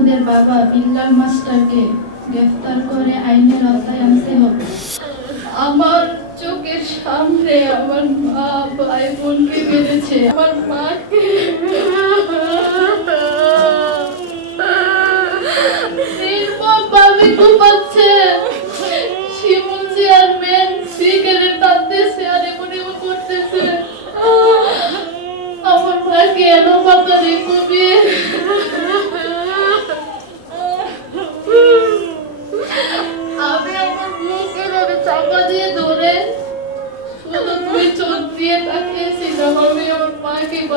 বাবা বিল্লাল মাস্টারকে গ্রেফতার করে আইনের আওতায় আনতে হবে। আমার চোখের সামনে আমার মা ভাই বোনকে মেরেছে। আমার মাকে আর করতেছে। আমার মাকে এলো পাতারে কবিয়ে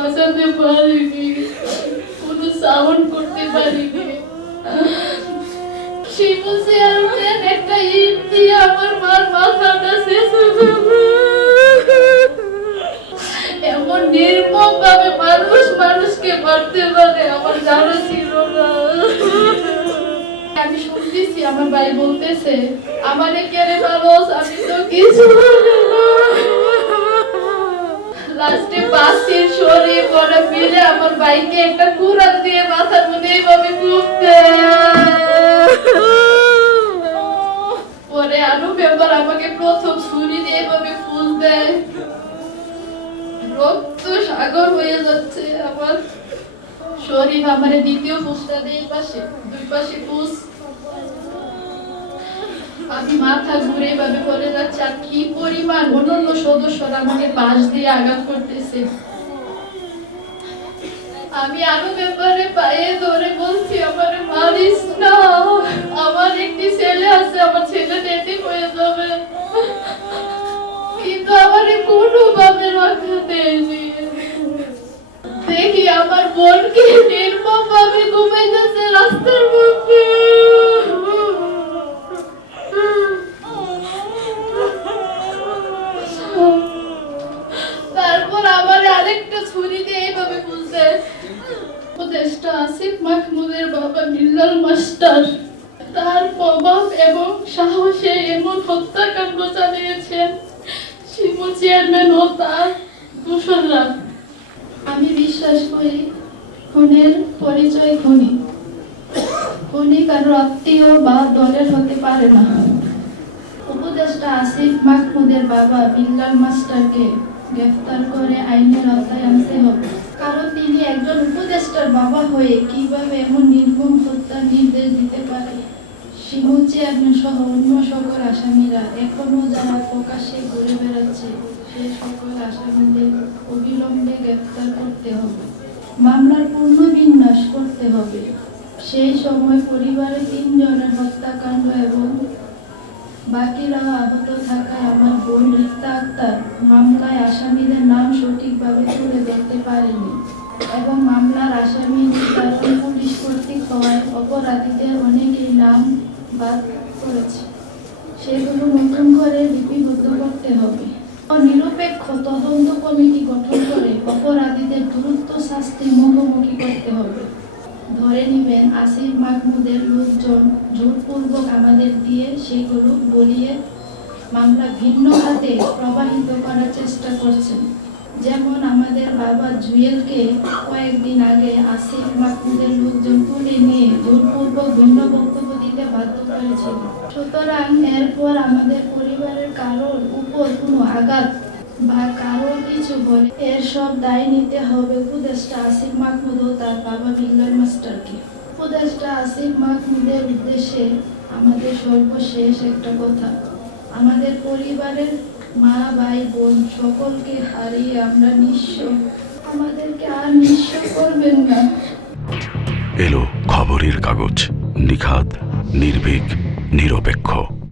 বাঁচাতে পারিনি, কোনো সাউন্ড করতে পারিনি। আমার মানুষ মানুষকে আমার জানা আমি শুনতেছি, আমার ভাই বলতেছে, আমারে কেড়ে মানুষ আমি তো কিছু লাস্টে বাসির সরে পরে মিলে আমার ভাইকে একটা কুড়াল দিয়ে মাথার মধ্যে এইভাবে ঘুরতে। পরে আলু মেম্বার আমাকে প্রথম ছুরি দিয়ে এভাবে ফুল দেয়। রক্ত সাগর হয়ে যাচ্ছে আমার। শরীর আমার দ্বিতীয় ফুসটা দিয়ে পাশে, দুই পাশে ফুস আমি মাথা ঘুরে এভাবে করে যাচ্ছে, আর কি পরিমাণ অন্যান্য সদস্যরা আমাকে পাশ দিয়ে আঘাত করতেছে। আমি আরও ব্যাপারে পায়ে ধরে বলছি, আমার মারিস না আমার একটি ছেলে আছে, আমার ছেলে ডেটিং হয়ে যাবে। কিন্তু আমার কোনো ভাবে রক্ষা দেয়নি। দেখি আমার বোনকে নির্মম ভাবে যাচ্ছে রাস্তার মধ্যে তারপর আবার আরেকটা ছুরি দিয়ে এইভাবে বুঝতে উপদেশটা আসিফ মাহমুদের বাবা বিল্লাল মাস্টার। তার প্রভাব এবং সাহসে এমন হত্যাকাণ্ড চালিয়েছেন শিমু চেয়ারম্যান ও তার দূষণরা আমি বিশ্বাস করি, খুনের পরিচয় খুনি। খুনি কারও আত্মীয় বা দলের হতে পারে না। উপদেষ্টা আসিফ মাহমুদের বাবা বিল্লাল মাস্টারকে গ্রেফতার করে আইনের আওতায় আনতে হবে। কারণ তিনি একজন উপদেষ্টার বাবা হয়ে কীভাবে এমন নির্মম হত্যার নির্দেশ দিতে পারে? শিমুল চেয়ারম্যান সহ অন্য সকল আসামিরা এখনও যারা প্রকাশ্যে ঘুরে বেড়াচ্ছে সেই সকল আসামিদের অবিলম্বে গ্রেফতার করতে হবে। মামলার পূর্ণ বিন্যাস করতে হবে। সেই সময় পরিবারে তিনজনের হত্যাকাণ্ড বাকিরা আহত থাকায় আমার বোন রিক্তা আক্তার মামলায় আসামিদের নাম সঠিকভাবে তুলে ধরতে পারেনি এবং মামলার আসামি পুলিশ কর্তৃক হওয়ায় অপরাধীদের অনেকেই নাম বাদ করেছে সেগুলো নতুন করে লিপিবদ্ধ করতে হবে। নিরপেক্ষ তদন্ত কমিটি গঠন করে অপরাধীদের দ্রুত শাস্তির মুখোমুখি করতে হবে। ধরে নিবেন, আসিফ মাহমুদের লোকজন জোরপূর্বক আমাদের দিয়ে সেগুলো বলিয়ে মামলা ভিন্ন হাতে প্রবাহিত করার চেষ্টা করছেন। যেমন আমাদের বাবা জুয়েলকে কয়েকদিন আগে আসিফ মাহমুদের লোকজন তুলে নিয়ে জোরপূর্বক ভিন্ন বক্তব্য দিতে বাধ্য করেছিল। সুতরাং এরপর আমাদের পরিবারের কারোর উপর কোনো আঘাত বা কারোর কিছু বলে, এর সব দায় নিতে হবে উপদেষ্টা আসিফ মাহমুদ ও তার বাবা বিল্লাল মাস্টারকে। উপদেষ্টা আসিফ মাহমুদের উদ্দেশ্যে আমাদের সর্বশেষ একটা কথা। আমাদের পরিবারের মা, ভাই, বোন সকলকে হারিয়ে আমরা নিঃস্ব। আমাদেরকে আর নিঃস্ব করবেন না। এলো খবরের কাগজ, নিখাদ, নির্ভীক, নিরপেক্ষ।